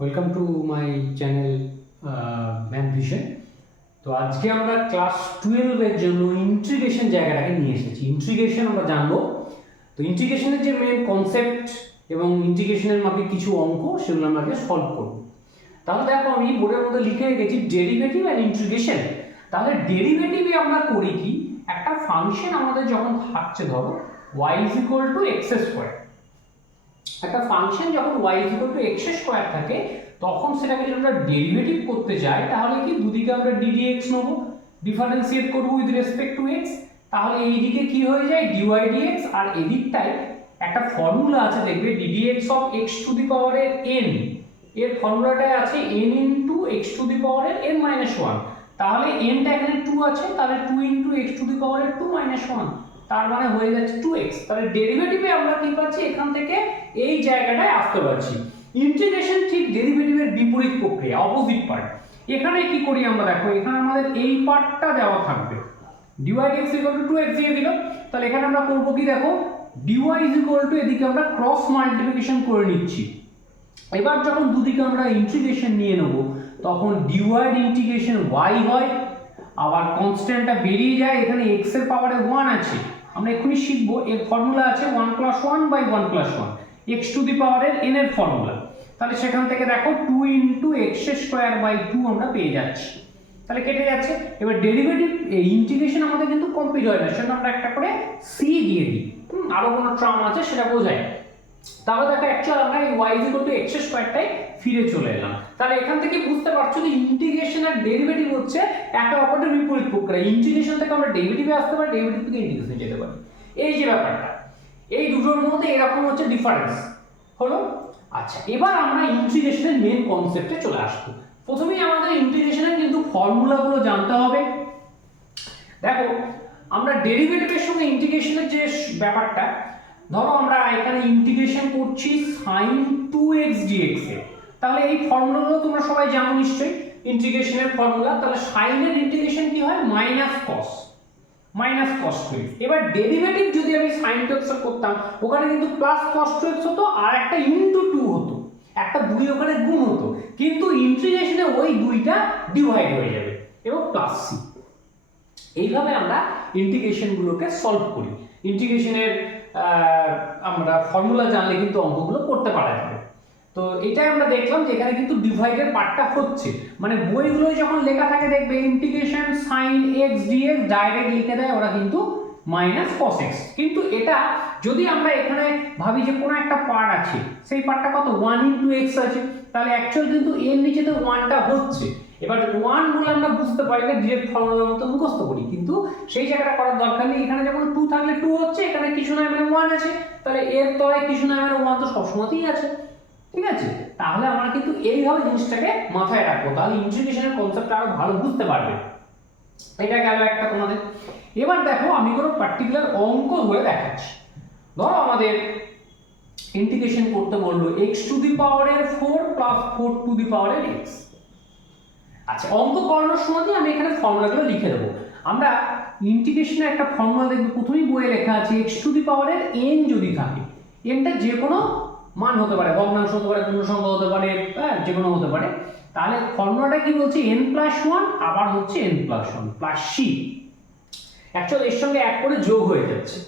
Welcome to my channel math vision. তো আজকে আমরা ক্লাস 12 এর জন্য ইন্টিগ্রেশন জায়গাটাকে নিয়ে এসেছি। ইন্টিগ্রেশন আমরা জানবো। তো ইন্টিগ্রেশনের যে মেন কনসেপ্ট এবং ইন্টিগ্রেশনের মাপে কিছু অঙ্ক সেগুলো আমরা আগে সলভ করব। তাহলে দেখো আমি বোর্ডের মধ্যে লিখে রেখেছি ডেরিভেটিভ অ্যান্ড ইন্টিগ্রেশন। তাহলে ডেরিভেটিভে আমরা করি কি, একটা ফাংশন আমাদের যখন থাকছে ধরো y = x², একটা ফাংশন যখন y = x² থাকে তখন সেটাকে যদি আমরা ডেরিভেটিভ করতে চাই তাহলে কি দুদিকে আমরা ddx নেব, ডিফারেন্সিয়েট করব উইথ রেসপেক্ট টু x। তাহলে এই দিকে কি হয়ে যায় dy dx, আর এদিকটায় একটা ফর্মুলা আছে দেখবে ddx of x to the পাওয়ারের n, এর ফর্মুলাটাই আছে n into x to the পাওয়ারের n - 1। তাহলে n টা এখানে 2 আছে, তাহলে 2 ইনটু x টু দি পাওয়ারের 2 - 1, তার মানে হয়ে যাচ্ছে 2x। তাহলে ডেরিভেটিভে আমরা কি পাচ্ছি, এখান থেকে এই জায়গাটায় আসতে পারছি। ইন্টিগ্রেশন ঠিক ডেরিভেটিভের বিপরীত প্রক্রিয়া, অপোজিট পার্ট। এখানে কি করি আমরা, দেখো এখানে আমাদের এই পার্টটা দেওয়া থাকবে dy dx = 2x দিয়ে দিলাম। তাহলে এখানে আমরা করব কি, দেখো dy এদিকে আমরা ক্রস মাল্টিপ্লিকেশন করে নিচ্ছি। এবার যখন দুদিকে আমরা ইন্টিগ্রেশন নিয়ে নেব তখন dy এর ইন্টিগ্রেশন y হয়, আবার কনস্ট্যান্টটা বেরিয়ে যায়, এখানে x এর পাওয়ারে 1 আছে। আমরা এক্ষুনি শিখবো এর ফর্মুলা আছে 1 + 1 / 1 + 1, x টু দি পাওয়ারের n এর ফর্মুলা। তাহলে সেখান থেকে দেখো 2 × x² / 2 আমরা পেয়ে যাচ্ছি। তাহলে কেটে যাচ্ছে। এবার ডেরিভেটিভ ইন্টিগ্রেশন আমাদের কিন্তু কমপ্লিট হয় না, সেজন্য আমরা একটা করে c দিয়ে দিই। আরো কোনো টার্ম আছে সেটা বোঝায়। তাহলে দেখো অ্যাকচুয়ালি আমরা এই y = x² ফিরে চলে এলাম। তাহলে এখান থেকে বুঝতে পারছো যে ইন্টিগ্রেশন আর ডেরিভেটিভ হচ্ছে একে অপরের বিপরীত প্রক্রিয়া। ইন্টিগ্রেশন থেকে আমরা ডেরিভেটিভে আসতে পারি, ডেরিভেটিভ থেকে ইন্টিগ্রেশনে যেতে পারি। এই যে ব্যাপারটা, এই দুটোর মধ্যে এরকম হচ্ছে ডিফারেন্স হলো। আচ্ছা, এবার আমরা ইন্টিগ্রেশনের মেন কনসেপ্টে চলে আসবো। প্রথমেই আমাদের ইন্টিগ্রেশনের কিন্তু ফর্মুলাগুলো জানতে হবে। দেখো আমরা ডেরিভেটিভের সঙ্গে ইন্টিগ্রেশনের যে ব্যাপারটা, ধরো আমরা এখানে ইন্টিগ্রেশন করছি sin 2x dx এর, তাহলে এই ফর্মুলাগুলো তোমরা সবাই জানো নিশ্চয়ই ইন্টিগ্রেশনের ফর্মুলা। তাহলে sin এর ইন্টিগ্রেশন কি হয়, -cos 2x। এবার ডেরিভেটিভ যদি আমি sin 2x করতাম ওখানে কিন্তু +cos 2x হতো, আর একটা ইনটু 2 হতো, একটা 2 ওখানে গুণ হতো, কিন্তু ইন্টিগ্রেশনে ওই 2টা ডিভাইড হয়ে যাবে এবং +c। এইভাবে আমরা ইন্টিগ্রেশনগুলোকে সলভ করি। ইন্টিগ্রেশনের আমরা ফর্মুলা জানলে কিন্তু অঙ্কগুলো করতে পারা যাবে। তো এটাই আমরা দেখলাম যে এখানে কিন্তু ডিভাইডের পার্টটা হচ্ছে, মানে বইগুলোয় যখন লেখা থাকে দেখবে integration sin x dx direct লিখে দেয় ওরা কিন্তু -cos x। কিন্তু এটা যদি আমরা এখানে ভাবি যে কোনো একটা পার্ট আছে, সেই পার্টটা কত 1 × x আছে, তাহলে অ্যাকচুয়াল কিন্তু এর নিচেতে 1টা হচ্ছে। এবার 1 বলে আমরা বুঝতে পারি না, ডিরেক্ট ফর্মুলার মতো মুখস্থ করি, কিন্তু সেই জায়গাটা করার দরকার নেই। এখানে যখন 2 থাকলে 2 হচ্ছে, এখানে কিছু না মানে 1 আছে, তাহলে এর তলায় কিছু না মানে 1 তো সবসময়ই আছে, ঠিক আছে। তাহলে আমরা কিন্তু এইভাবে জিনিসটাকে মাথায় রাখবো, তাহলে ইন্টিগ্রেশনের কনসেপ্টটা আরো ভালো বুঝতে পারবে। এটা গেল একটা তোমাদের। এবার দেখো আমি কোনো পার্টিকুলার অঙ্ক ধরে দেখাচ্ছি। ধরো আমাদের ইন্টিগ্রেশন করতে বললো x টু দি পাওয়ারের 4 + 4 টু দি পাওয়ারের x। আচ্ছা, অঙ্ক করানোর সময় আমি এখানে ফর্মুলাগুলো লিখে দেবো। আমরা ইন্টিগ্রেশনের একটা ফর্মুলা দেখব, প্রথমেই বইয়ে লেখা আছে x টু দি পাওয়ারের n যদি থাকে, nটা যে কোনো মান হতে পারে, ভগ্নাংশ হতে পারে, পূর্ণ সংখ্যা হতে পারে, যে কোনো হতে পারে। তাহলে ফর্মুলাটা কি বলছে, n + 1 আবার হচ্ছে n + 1 + c। অ্যাকচুয়ালি এর সঙ্গে এক করে যোগ হয়ে যাচ্ছে।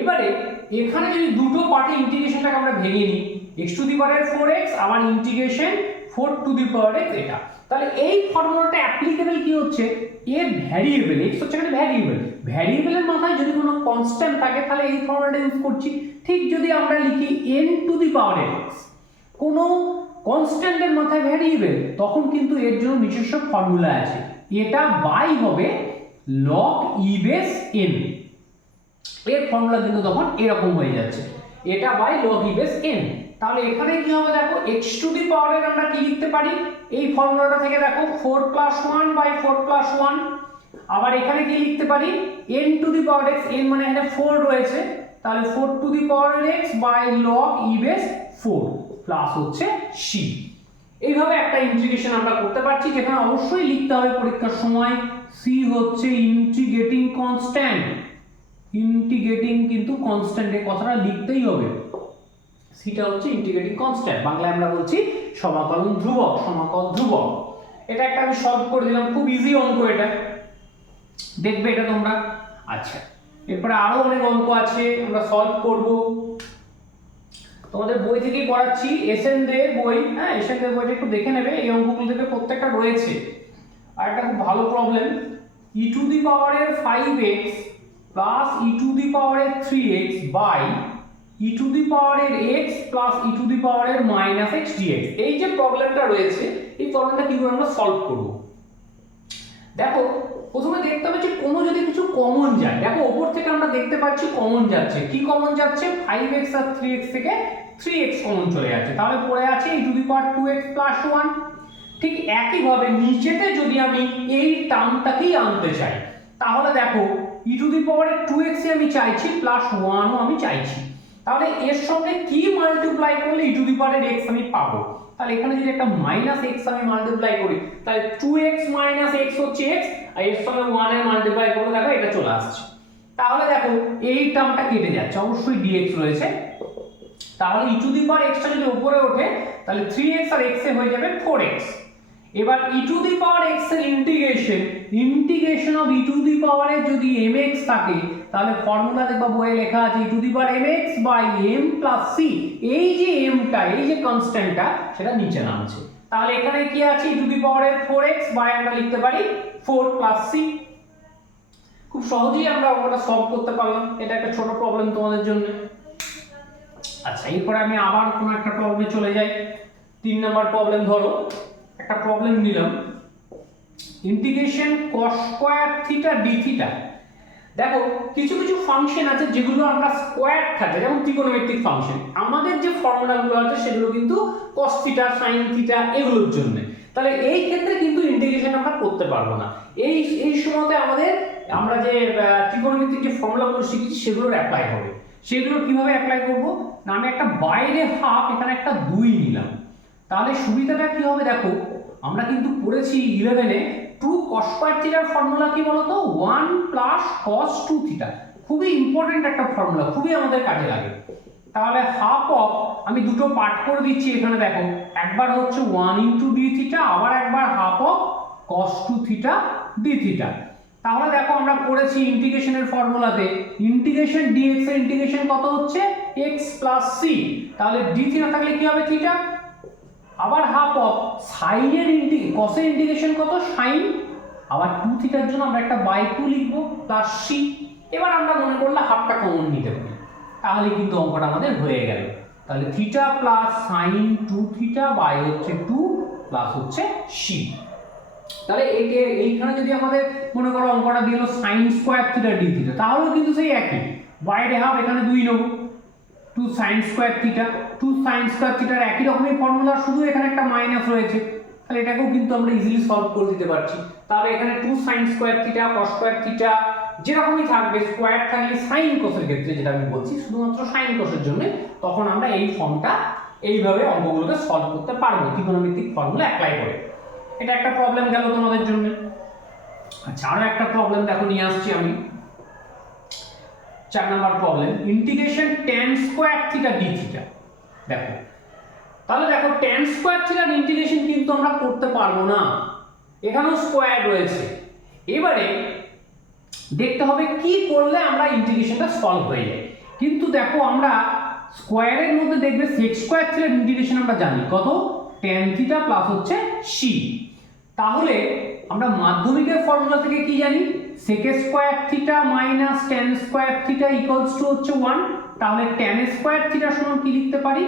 এবারে এখানে যদি দুটো পার্টে ইন্টিগ্রেশনটাকে আমরা ভেঙে নিই, x টু দি পাওয়ারের 4x আবার ইন্টিগ্রেশন 4 টু দি পাওয়ারের এটা, তাহলে এই ফর্মুলাটা অ্যাপ্লিকেবল কি হচ্ছে, এর ভ্যারিয়েবল x হচ্ছে এখানে ভ্যারিয়েবলের মাথায় যদি কোনো কনস্ট্যান্ট থাকে তাহলে এই ফর্মুলাটা ইউজ করছি। ঠিক যদি আমরা লিখি n টু দি পাওয়ারের x, কোনো কনস্ট্যান্টের মাথায় ভ্যারিয়েবল, তখন কিন্তু এর জন্য নিজস্ব ফর্মুলা আছে, এটা বাই হবে log e বেস n। এর ফর্মুলা কিন্তু তখন এরকম হয়ে যাচ্ছে, এটা by log e base n। তাহলে এখানে কি হবে, দেখো x টু দি পাওয়ারের আমরা কি লিখতে পারি, এই ফর্মুলাটা থেকে দেখো 4 + 1 / 4 + 1। আবার এখানে কি লিখতে পারি, n to the power x, n মানে এখানে 4 রয়েছে, তাহলে 4 টু দি পাওয়ার x by log e base 4 plus হচ্ছে c। এইভাবে একটা ইন্টিগ্রেশন আমরা করতে পারছি, যেখানে অবশ্যই লিখতে হবে পরীক্ষার সময় c হচ্ছে ইন্টিগ্রেটিং কনস্ট্যান্ট। ইন্টিগ্রেটিং কিন্তু কনস্ট্যান্ট, এই কথাটা লিখতেই হবে। সিটা হচ্ছে ইন্টিগ্রেটিং কনস্ট্যান্ট, বাংলায় আমরা বলছি সমাকলন ধ্রুবক, সমাকল ধ্রুবক। এটা একটা আমি সলভ করে দিলাম, খুব ইজি অঙ্ক এটা, দেখবে এটা তোমরা। আচ্ছা, এরপরে আরো অনেক অঙ্ক আছে আমরা সলভ করব, তোমাদের বই থেকেই করাচ্ছি, এসএন দের বই, হ্যাঁ এসএন দের বইটা একটু দেখে নেবে, এই অঙ্কগুলো থেকে প্রত্যেকটা রয়েছে। আর একটা খুব ভালো প্রবলেম, e টু দি পাওয়ারের 5x প্লাস e টু দি পাওয়ারের 3x বাই e টু দি পাওয়ারের x প্লাস e টু দি পাওয়ারের -x dx। এই যে প্রবলেমটা রয়েছে, এই প্রবলেমটা কি করে আমরা সলভ করব? দেখো প্রথমে দেখতে হবে যে কোনো যদি কিছু কমন যায়, দেখো উপর থেকে আমরা দেখতে পাচ্ছি কমন যাচ্ছে, কি কমন যাচ্ছে? 5x আর 3x থেকে 3x কমন চলে যাচ্ছে, তাহলে পড়ে আছে e to the power 2x plus 1। ঠিক একইভাবে নিচেতে যদি আমি এই টার্মটাকেই আনতে চাই, তাহলে দেখো e টু দি পাওয়ারের 2x এ আমি চাইছি প্লাস 1 ও আমি চাইছি, তাহলে এর সঙ্গে কি মাল্টিপ্লাই করলে e টু দি পাওয়ারের x আমি পাবো? তাহলে এখানে যদি একটা -x আমি মাল্টিপ্লাই করি, তাহলে 2x - x হচ্ছে x, আর এর সঙ্গে 1 এর মাল্টিপ্লাই করলে দেখো এটা চলে আসছে। তাহলে দেখো এই টার্মটা কেটে যাচ্ছে, অবশ্যই dx রয়েছে, তাহলে e to the power x টা যদি উপরে ওঠে তাহলে 3x আর x এ হয়ে যাবে 4x। এবার e to the power x এর ইন্টিগ্রেশন অফ e টু দি পাওয়ারে যদি mx থাকে, তাহলে ফর্মুলা দেখবা বইয়ে লেখা আছে e to the power mx by m plus c। এই যে m টা, এই যে কনস্ট্যান্টটা, সেটা নিচে নামছে, তাহলে এখানে কি আছে e টু দি পাওয়ারের 4x বাই আমরা লিখতে পারি 4 প্লাস c। খুব সহজেই আমরা অঙ্কটা সলভ করতে পারলাম, এটা একটা ছোট প্রবলেম তোমাদের জন্য। আচ্ছা, এরপরে আমি আবার কোনো একটা প্রবলেমে চলে যাই। 3 নম্বর প্রবলেম, ধরো একটা প্রবলেম নিলাম, integration cos square theta d theta. দেখো কিছু কিছু ফাংশন আছে যেগুলো আমরা স্কয়ার থাকে, যেমন ত্রিকোণমিতিক ফাংশন, আমাদের যে ফর্মুলাগুলো আছে সেগুলো কিন্তু cos থিটা sin থিটা এগুলোর জন্য, তাহলে এই ক্ষেত্রে কিন্তু ইন্টিগ্রেশন আমরা করতে পারবো না। এই সময়তে আমরা যে ত্রিকোণমিতিক যে ফর্মুলাগুলো শিখেছি সেগুলোর অ্যাপ্লাই হবে। সেগুলো কিভাবে অ্যাপ্লাই করব না, আমি একটা বাইরে হাফ, এখানে একটা 2 নিলাম, তাহলে সুবিধাটা কি হবে? দেখো আমরা কিন্তু পড়েছি 11 এ 2 cos স্কয়ার থিটার ফর্মুলা কি বলতো? 1 প্লাস cos 2 থিটা। খুবই ইম্পর্টেন্ট একটা ফর্মুলা, খুবই আমাদের কাজে লাগে। তাহলে হাফ অফ, আমি দুটো পার্ট করে দিচ্ছি এখানে, দেখো একবার হচ্ছে 1 ইনটু d থিটা, আবার একবার half of cos 2 theta d theta. তাহলে দেখো আমরা পড়েছি ইন্টিগ্রেশনের ফর্মুলাতে ইন্টিগ্রেশন dx এর ইন্টিগ্রেশন কত হচ্ছে? x প্লাস c, তাহলে d থিটা থাকলে কি হবে? থিটা, আবার হাফ অফ sin এর cos এর ইন্টিগ্রেশন কত? sin, আবার 2 থিটার জন্য আমরা একটা বাই 2 লিখব প্লাস c। এবার আমরা মনে করলে হাফটা কমন নিতে পারি, তাহলে কিন্তু অঙ্কটা আমাদের হয়ে গেল। তাহলে theta plus sin 2 theta by হচ্ছে 2 প্লাস হচ্ছে c। তাহলে এইখানে যদি আমাদের মনে করো অঙ্কটা দিল sin square theta d theta, তাহলেও কিন্তু সেই একই, বাইরে হাফ এখানে 2 নেব, 2 sin square theta, 2 sin square থিটার একই রকমই ফর্মুলা, শুধু এখানে একটা মাইনাস রয়েছে, তাহলে এটাকেও কিন্তু আমরা ইজিলি সলভ করে দিতে পারছি। তাহলে এখানে 2 sin square theta cos square theta যেরকমই থাকবে, স্কয়ার থাকলে sin cos এর ক্ষেত্রে যেটা আমি বলছি শুধুমাত্র sin cos এর জন্য, তখন আমরা এই ফর্মটা এইভাবে অঙ্কগুলোকে সলভ করতে পারবো ত্রিকোণমিতিক ফর্মুলা অ্যাপ্লাই করে। এটা একটা প্রবলেম গেল তোমাদের জন্য। আচ্ছা, আরো একটা প্রবলেম দেখো নিয়ে আসছি আমি, 4 number problem, integration tan square theta d theta. দেখো তাহলে দেখো tan স্কয়ার থিটার ইন্টিগ্রেশন কিন্তু আমরা করতে পারবো না, এখানেও স্কয়ার রয়েছে। এবারে দেখতে হবে কি করলে আমরা ইন্টিগ্রেশনটা সলভ হয়ে যায়। কিন্তু দেখো আমরা স্কয়ারের মধ্যে দেখবে sec স্কয়ার থিটার ইন্টিগ্রেশন আমরা জানি কত? tan থিটা প্লাস হচ্ছে c। তাহলে আমরা মাধ্যমিকের ফর্মুলা থেকে কি জানি? sec square theta minus tan square theta equals to হচ্ছে 1। তাহলে tan স্কয়ার থিটা সমান কি লিখতে পারি?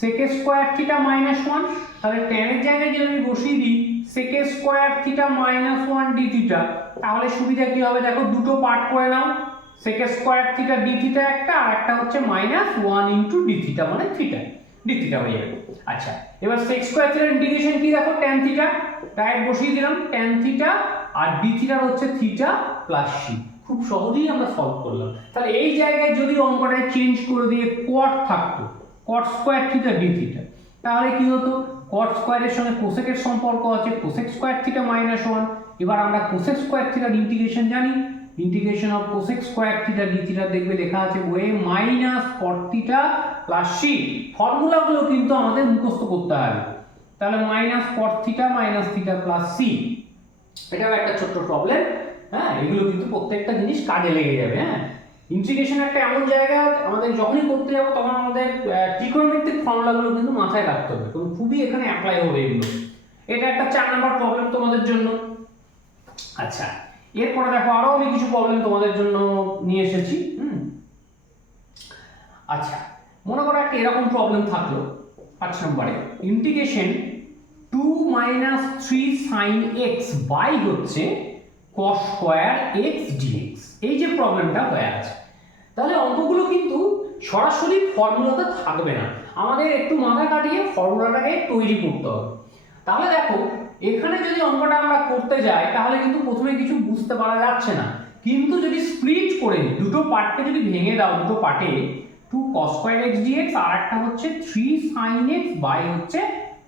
sec square theta minus 1। তাহলে tan এর জায়গায় যদি আমি বসিয়ে দিই sec square theta minus 1 d theta, তাহলে সুবিধা কি হবে? দেখো দুটো পার্ট করে নাও, sec square theta d theta একটা, আর একটা হচ্ছে মাইনাস 1 ইনটু d থিটা মানে থিটা, d থিটা হয়ে যাবে। আচ্ছা, এবার sec স্কয়ার থিটার ইন্টিগ্রেশন কি? দেখো tan থিটা, ডাইরেক্ট বসিয়ে দিলাম tan থিটা, আর d থিটার হচ্ছে থিটা প্লাস c। খুব সহজেই আমরা সলভ করলাম। তাহলে এই জায়গায় যদি অঙ্কটা চেঞ্জ করে দিয়ে cot থাকতো, cot square theta d theta, তাহলে কি হতো? cot স্কয়ারের সঙ্গে cosec এর সম্পর্ক আছে, cosec স্কয়ার থিটা মাইনাস 1। এবার আমরা cosec স্কয়ার থিটার ইন্টিগ্রেশন জানি, integration of cosec square theta d theta দেখবে লেখা আছে ওয়ে minus cot theta plus c. ফর্মুলাগুলো কিন্তু আমাদের মুখস্থ করতে হবে। তাহলে minus cot theta minus theta plus c, এটাও একটা ছোট্ট প্রবলেম। হ্যাঁ, এগুলো কিন্তু প্রত্যেকটা জিনিস কাজে লেগে যাবে। হ্যাঁ, ইন্টিগ্রেশন একটা এমন জায়গা আমাদের যখনই করতে যাবো তখন আমাদের ট্রিগোনোমেট্রিক ফর্মুলাগুলো কিন্তু মাথায় রাখতে হবে, কারণ খুবই এখানে অ্যাপ্লাই হবে এগুলো। এটা একটা 4 নাম্বার প্রবলেম তোমাদের জন্য। আচ্ছা, এরপরে দেখো আরো আমি কিছু প্রবলেম তোমাদের জন্য নিয়ে এসেছি। আচ্ছা, মনে করো একটা এরকম প্রবলেম থাকলো 5 নম্বরে, ইন্টিগ্রেশন 2 - 3 sin x বাই হচ্ছে cos স্কয়ার x dx। এই যে প্রবলেমটা হয়ে আছে, তাহলে অঙ্কগুলো কিন্তু সরাসরি ফর্মুলাতে থাকবে না, আমাদের একটু মাথা কাটিয়ে ফর্মুলাটাকে তৈরি করতে হবে। তাহলে দেখো এখানে যদি অঙ্কটা আমরা করতে যাই তাহলে কিন্তু প্রথমে কিছু বুঝতে পারা যাচ্ছে না, কিন্তু যদি স্প্লিট করে দুটো পার্টকে যদি ভেঙে দাও, দুটো পার্টে 2 cos স্কয়ার x dx আর একটা হচ্ছে 3 sin x বাই হচ্ছে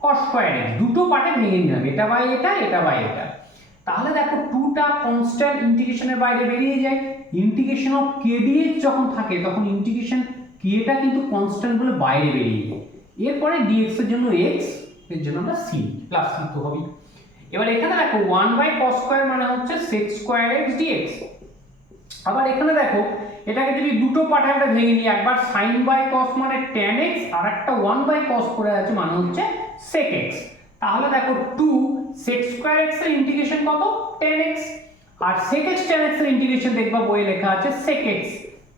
cos স্কয়ার x, দুটো পার্টে ভেঙে নিলাম, এটা বাই এটা, এটা বাই এটা। তাহলে দেখো 2টা কনস্ট্যান্ট ইন্টিগ্রেশনের বাইরে বেরিয়ে যায়। ইন্টিগ্রেশন অফ k dx যখন থাকে তখন ইন্টিগ্রেশন k টা কিন্তু কনস্ট্যান্ট বলে বাইরে বেরিয়ে যায়। এরপরে dx এর জন্য x, এর জন্য আমরা c প্লাস c তো হবে। এবার এখানে দেখো 1/cos স্কয়ার মানে হচ্ছে sec স্কয়ার x dx। আবার এখানে দেখো এটাকে যদি দুটো পার্টে আমরা ভেঙে নিই, একবার sin বাই cos মানে tan x আর একটা 1/cos করে আছে মানে হচ্ছে sec x। তাহলে দেখো 2 sec স্কয়ার x এর ইন্টিগ্রেশন কত, tan x, আর sec x tan x এর ইন্টিগ্রেশন দেখবা বইয়ে লেখা আছে sec x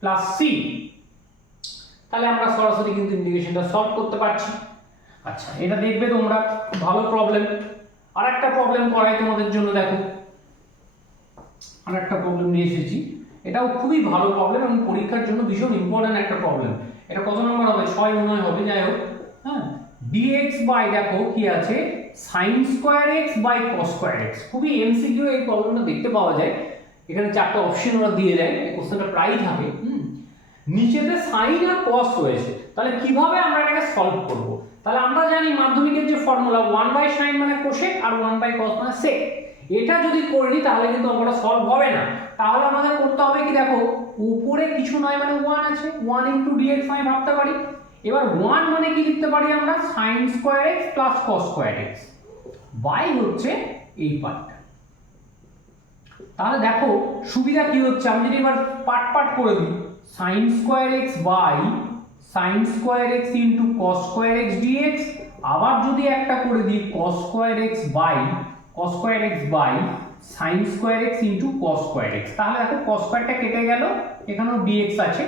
প্লাস c। তাহলে আমরা সরাসরি কিন্তু ইন্টিগ্রেশনটা সলভ করতে পারছি। আচ্ছা, এটা দেখবে তোমরা, ভালো প্রবলেম। আরেকটা প্রবলেম করাই তোমাদের জন্য, দেখো আরেকটা প্রবলেম নিয়ে এসেছি, এটাও খুবই ভালো প্রবলেম এবং পরীক্ষার জন্য ভীষণ ইম্পর্টেন্ট একটা প্রবলেম। এটা কত নম্বর হবে, 6 মনে হয় হবে, যাই হোক। হ্যাঁ, dx বাই দেখো কি আছে sin square x by cos square x। খুবই এমসিকিউ এই প্রবলেমটা দেখতে পাওয়া যায়, এখানে 4টা অপশন ওরা দিয়ে দেয়, এই কোশ্চেনটা প্রায়ই থাকে। নিচেতে sin আর cos রয়েছে, তাহলে কিভাবে আমরা এটাকে সলভ করব? তাহলে আমরা জানি মাধ্যমিকের যে ফর্মুলা 1/sin মানে cosec আর 1/cos মানে sec, এটা যদি করি তাহলে কিন্তু অঙ্কটা সলভ হবে না। তাহলে আমাদের করতে হবে কি, দেখো উপরে কিছু নয় মানে 1 আছে, 1 * dx আমি ভাবতে পারি। এবার 1 মানে কি লিখতে পারি আমরা, sin square x plus cos square x by হচ্ছে এই পার্টটা। তাহলে দেখো সুবিধা কি হচ্ছে, আমি যদি এবার পার্ট পার্ট করে দিই, sin square x by sin square x into cos square x dx, আবার যদি একটা করে দিই cos square x by sin square x into cos square x, তাহলে দেখো cos স্কয়ারটা কেটে গেল, এখানেও dx আছে,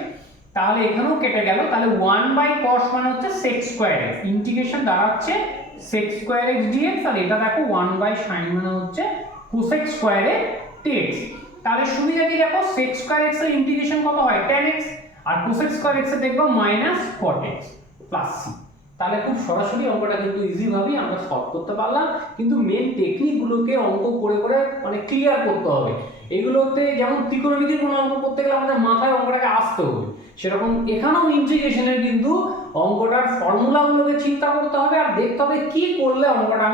তাহলে এখানেও কেটে গেল, তাহলে 1/cos মানে হচ্ছে sec স্কয়ার x, ইন্টিগ্রেশন দাঁড়াচ্ছে sec স্কয়ার x dx, আর এটা দেখো 1/sin মানে হচ্ছে cosec স্কয়ার dx। তাহলে সুবিধা কি, দেখো sec স্কয়ার x এর ইন্টিগ্রেশন কত হয়, tan x, আর cosec স্কয়ার x এ দেখবো minus cot x plus c। তাহলে খুব সরাসরি অঙ্কটা কিন্তু ইজি ভাবেই আমরা সলভ করতে পারলাম, কিন্তু মেন টেকনিক গুলোকে অঙ্ক করে করে মানে ক্লিয়ার করতে হবে। এগুলোতে যেমন ত্রিকোণমিতির কোনো অঙ্ক করতে গেলে আমাদের মাথায় অঙ্কটাকে আসতে হবে, সেরকম এখানেও ইন্টিগ্রেশনের কিন্তু অঙ্কটার ফর্মুলাগুলোকে চিন্তা করতে হবে আর দেখতে হবে কি করলে অঙ্কটা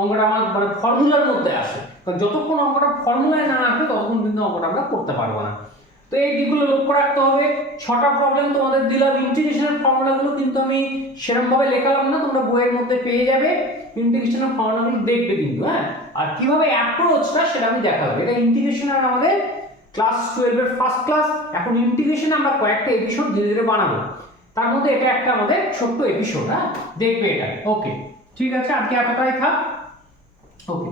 আমার মানে ফর্মুলার মধ্যে আসে, কারণ যতক্ষণ অঙ্কটা ফর্মুলায় না আসবে ততক্ষণ কিন্তু অঙ্কটা আমরা করতে পারবো না। তো এই দিকগুলো লক্ষ্য রাখতে হবে। 6টা প্রবলেম তোমাদের দিলাম, ইন্টিগ্রেশনের ফর্মুলাগুলো কিন্তু আমি সেরকম ভাবে লেখালাম না, তোমরা বইয়ের মধ্যে পেয়ে যাবে, ইন্টিগ্রেশনের ফর্মুলাগুলো দেখবে কিন্তু। হ্যাঁ, আর কিভাবে অ্যাপ্রোচটা সেটা আমি দেখাবো। এটা ইন্টিগ্রেশনের আমাদের ক্লাস 12 এর ফার্স্ট ক্লাস। এখন ইন্টিগ্রেশনে আমরা কয়েকটা এপিসোড ধীরে ধীরে বানাবো, তার মধ্যে এটা একটা আমাদের ছোট্ট এপিসোড। হ্যাঁ, দেখবে এটা। ওকে, ঠিক আছে, আজকে এতটাই থাক। ওকে।